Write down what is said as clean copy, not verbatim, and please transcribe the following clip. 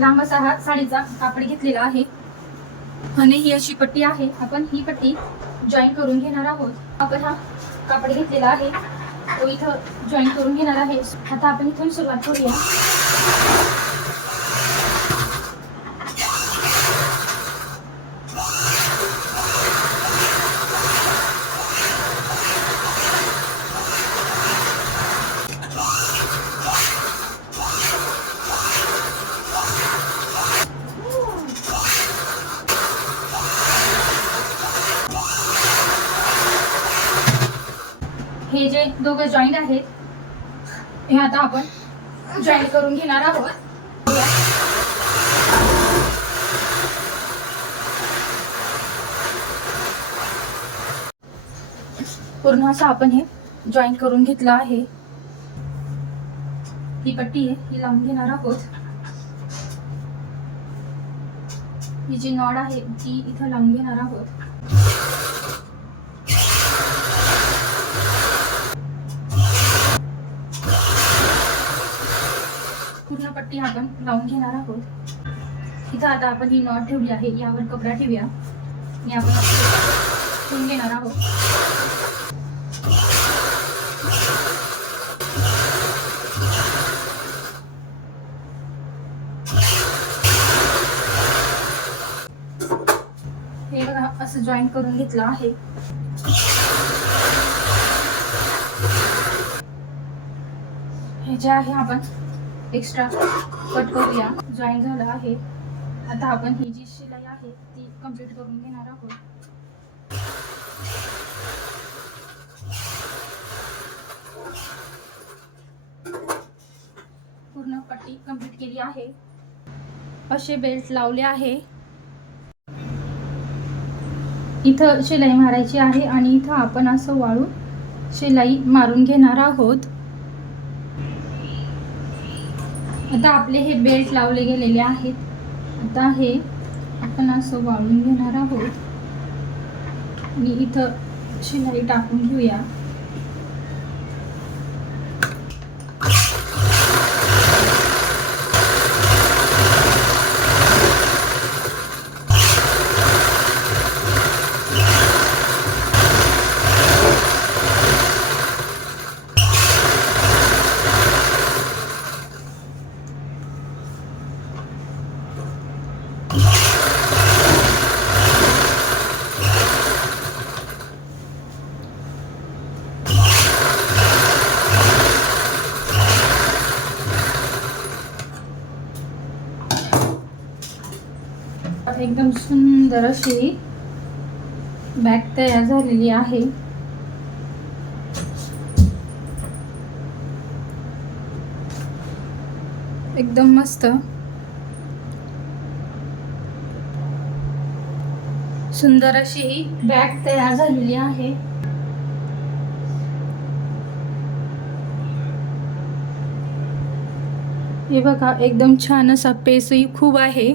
लांब असा हा साडीचा कापड घेतलेला आहे आणि ही अशी पट्टी आहे. आपण ही पट्टी जॉईन करून घेणार आहोत. आपण हा कापड घेतलेला आहे तो इथं जॉईन करून घेणार आहे. आता आपण इथून सुरुवात करूया. हे जे दोघं जॉईंट आहेत हे आता आपण जॉईन करून घेणार आहोत. पूर्ण असं आपण हे जॉईन करून घेतलं आहे. ही पट्टी आहे ही लावून घेणार आहोत. ही जी नॉड आहे ती इथं लावून घेणार आहोत. पूर्ण पट्टी आपण लावून घेणार आहोत. इथं आता आपण ही नॉट ठेवली आहे यावर कपडा ठेवूया आणि आपण ठेवून घेणार आहोत. हे बघा असं जॉईन करून घेतलं आहे. हे जे आहे आपण एक्स्ट्रा कट करूया. जॉईन झालं आहे. आता आपण ही जी शिलाई आहे ती कंप्लीट करून घेणार आहोत. पूर्ण पट्टी कंप्लीट केली आहे. असे बेल्ट लावले आहे. इथं शिलाई मारायची आहे आणि इथं आपण असं वाळून शिलाई मारून घेणार आहोत. आता आपले हे बेल्ट लावले गेलेले आहेत. आता हे आपण असं वाळून घेणार आहोत आणि इथं शिलाई टाकून घेऊया. एकदम सुंदर अशी बॅग तयार झालेली आहे. एकदम मस्त सुंदर अशी ही बॅग तयार झालेली आहे. हे बघा एकदम छान असा पेसही खूप आहे.